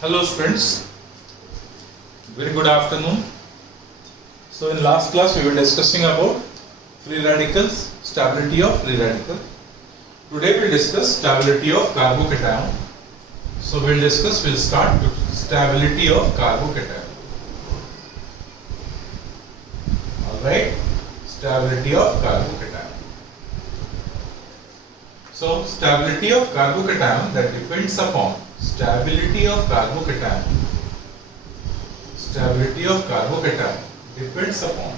Hello students, very good afternoon. So in last class we were discussing about free radicals, stability of free radical. Today we'll discuss stability of carbocation. So we'll start with stability of carbocation. Alright, stability of carbocation. So stability of carbocation, that depends upon stability of carbocation depends upon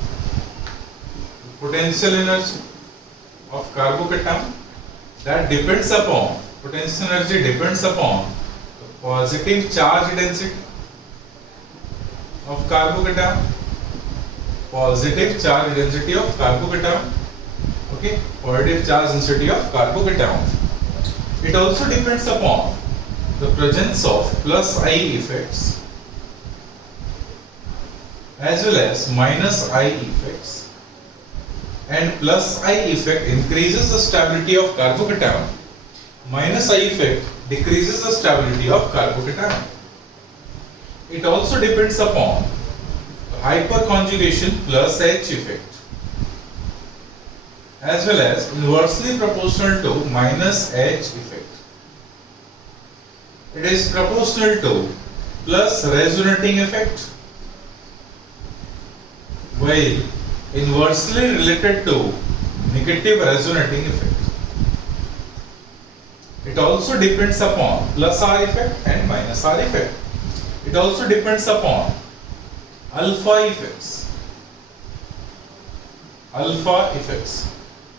potential energy of carbocation, that depends upon potential energy depends upon the positive charge density of carbocation, okay, positive charge density of carbocation. It also depends upon the presence of plus I effects as well as minus I effects, and plus I effect increases the stability of carbocation, minus I effect decreases the stability of carbocation. It also depends upon the hyperconjugation plus H effect as well as inversely proportional to minus H effect. It is proportional to plus resonating effect, while inversely related to negative resonating effect. It also depends upon plus R effect and minus R effect. It also depends upon alpha effects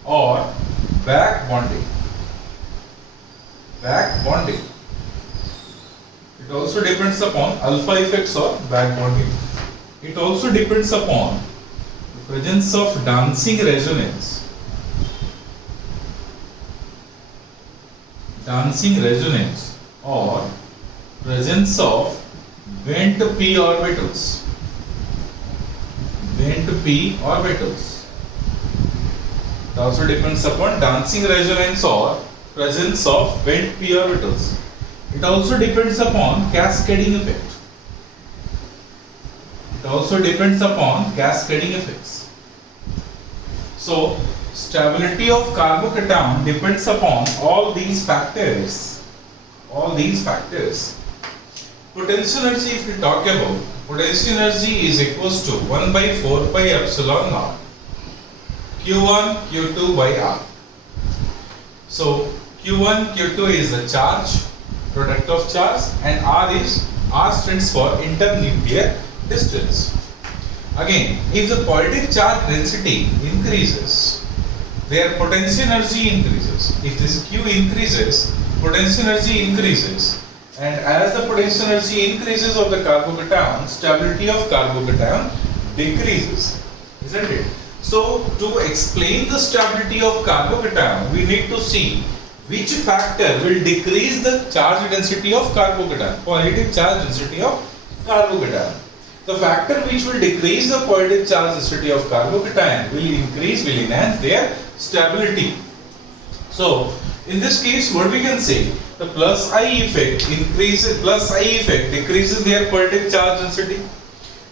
or back bonding. It also depends upon alpha effects or back bonding. It also depends upon the presence of dancing resonance or presence of bent p orbitals. It also depends upon dancing resonance or presence of bent p orbitals. It also depends upon cascading effect. So, stability of carbocation depends upon all these factors. Potential energy, if we talk about, potential energy is equals to 1 by 4 pi epsilon naught Q1 Q2 by R. So Q1 Q2 is the charge, product of charge, and R stands for internuclear distance. Again, if the positive charge density increases, their potential energy increases. If this Q increases, potential energy increases, and as the potential energy increases of the carbocation, stability of carbocation decreases, isn't it? So to explain the stability of carbocation, we need to see which factor will decrease the charge density of carbocation, positive charge density of carbocation. The factor which will decrease the positive charge density of carbocation will enhance their stability. So in this case, what we can say, the plus I effect decreases their positive charge density,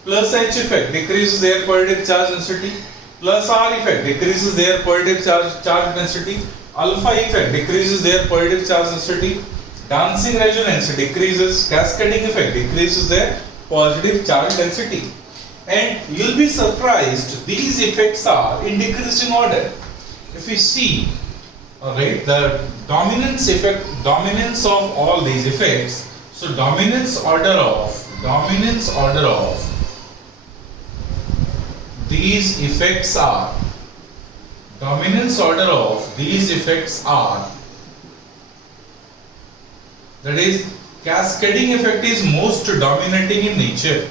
plus H effect decreases their positive charge density, plus R effect decreases their positive charge density, alpha effect decreases their positive charge density, dancing resonance decreases, cascading effect decreases their positive charge density. And you will be surprised, these effects are in decreasing order. If we see, alright, the dominance of all these effects, so dominance order of these effects are, that is, cascading effect is most dominating in nature.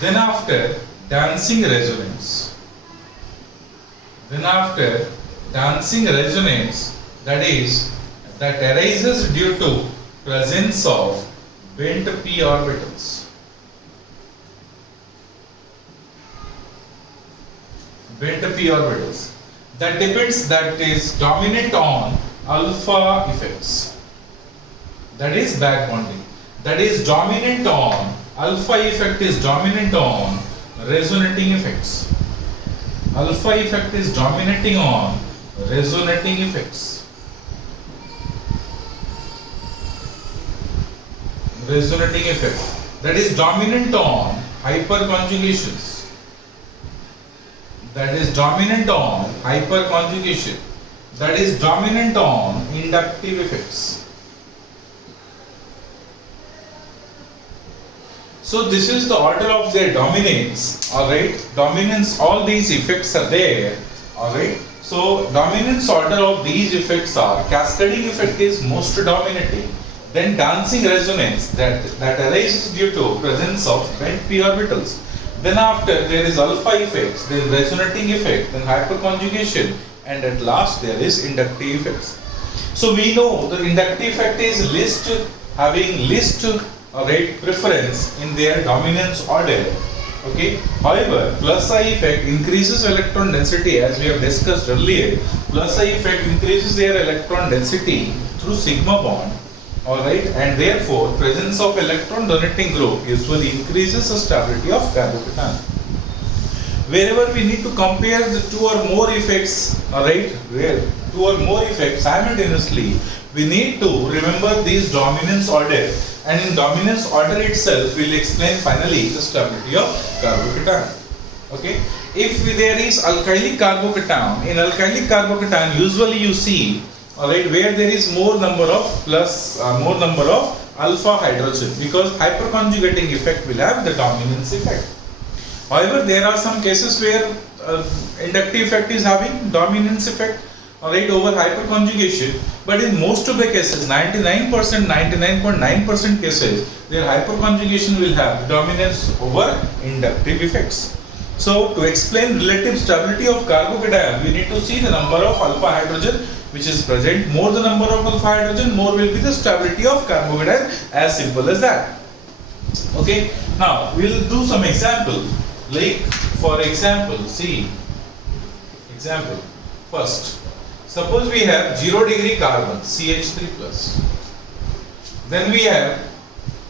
Then after dancing resonance, that arises due to presence of bent p orbitals. That is dominant on alpha effects. That is back bonding. That is dominant on, alpha effect is dominant on resonating effects. Alpha effect is dominating on resonating effects. Resonating effect. That is dominant on hyperconjugations. That is dominant on hyperconjugation. That is dominant on inductive effects. So this is the order of their dominance, alright. Dominance, all these effects are there, alright. So dominance order of these effects are cascading effect is most dominating, then dancing resonance that arises due to presence of bent p orbitals. Then after there is alpha effects, then resonating effect, then hyperconjugation, and at last there is inductive effects. So we know the inductive effect is having least preference in their dominance order. Okay. However, plus I effect increases electron density, as we have discussed earlier. Plus I effect increases their electron density through sigma bond. Alright, and therefore presence of electron donating group usually increases the stability of carbocation. Wherever we need to compare the two or more effects, alright, where two or more effects simultaneously, we need to remember these dominance order, and in dominance order itself we will explain finally the stability of carbocation. Okay, if there is alkylic carbocation, in alkylic carbocation usually you see, alright, where there is more number of alpha hydrogen, because hyperconjugating effect will have the dominance effect. However, there are some cases where inductive effect is having dominance effect, alright, over hyperconjugation, but in most of the cases, 99.9% cases, their hyperconjugation will have dominance over inductive effects. So to explain relative stability of carbocation, we need to see the number of alpha hydrogen which is present. More the number of alpha hydrogen, more will be the stability of carbocation, as simple as that. Okay, now we will do some example. Like for example, see example first. Suppose we have 0 degree carbon CH3 plus. Then we have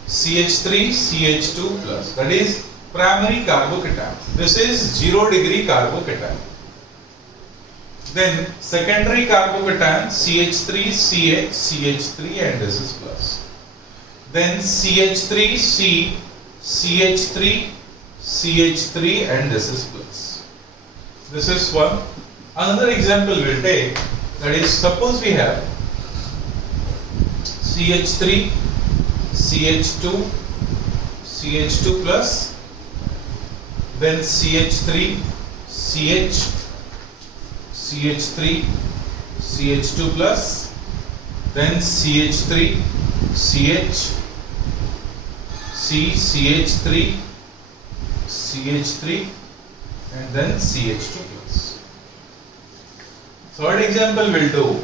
CH3 CH2 plus. That is primary carbocation. This is 0 degree carbocation. Then secondary carbocation CH3 CH CH3 and this is plus. Then CH3 C CH3 CH3 and this is plus. This is one. Another example we'll take, that is suppose we have CH3 CH2 CH2 plus, then CH3 CH CH3 CH2 plus, then CH3 CH C CH3 CH3 and then CH2 plus. Third example will do.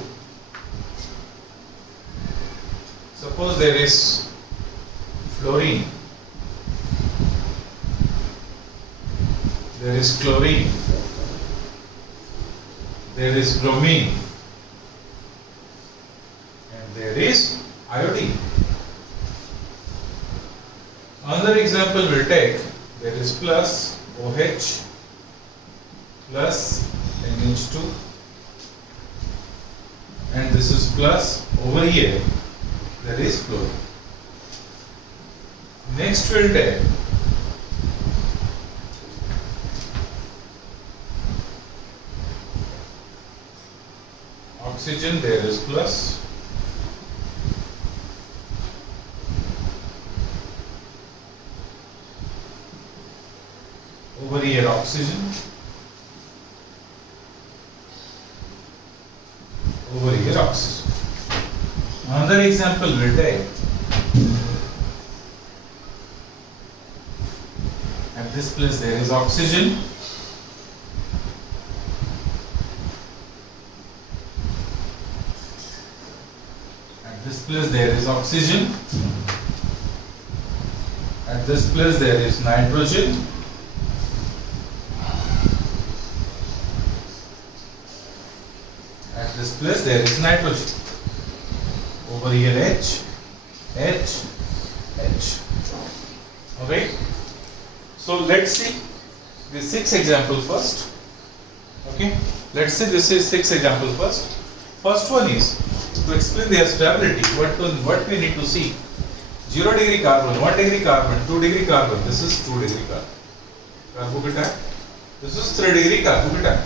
Suppose there is fluorine, there is chlorine, there is bromine, and there is iodine. Another example will take, there is plus OH plus NH2 and this is plus, over here there is fluorine. Next we'll take oxygen, there is plus, over here oxygen, over here oxygen. Another example we'll take, at this place there is oxygen, at this place there is oxygen, at this place there is nitrogen, at This place there is nitrogen. Over here H, H, H. Alright. So let's see the 6th example first. Okay. Let's see this is 6th example first. First one is to explain their stability. What we need to see. 0 degree carbon, 1 degree carbon, 2 degree carbon. This is 2 degree carbon. Carbocation. This is 3 degree carbocation.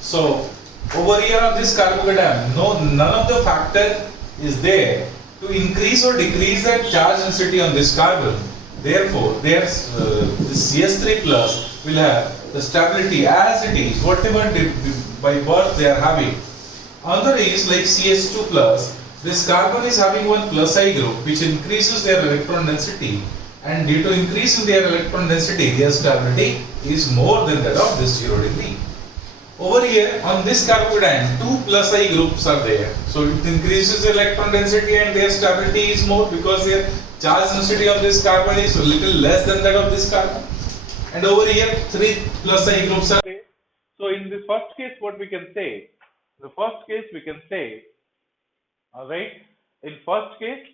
So over here on this carbocation, none of the factor is there to increase or decrease the charge density on this carbon. Therefore, this CS3 plus will have the stability as it is, whatever by birth they are having. Another is like CS2 plus. This carbon is having one plus I group which increases their electron density, and due to increase in their electron density, their stability is more than that of this 0 degree. Over here on this carbocation, 2 plus I groups are there. So it increases the electron density and their stability is more because their charge density of this carbon is a little less than that of this carbon. And over here 3 plus I groups are there. So in the first case what we can say? Alright, in first case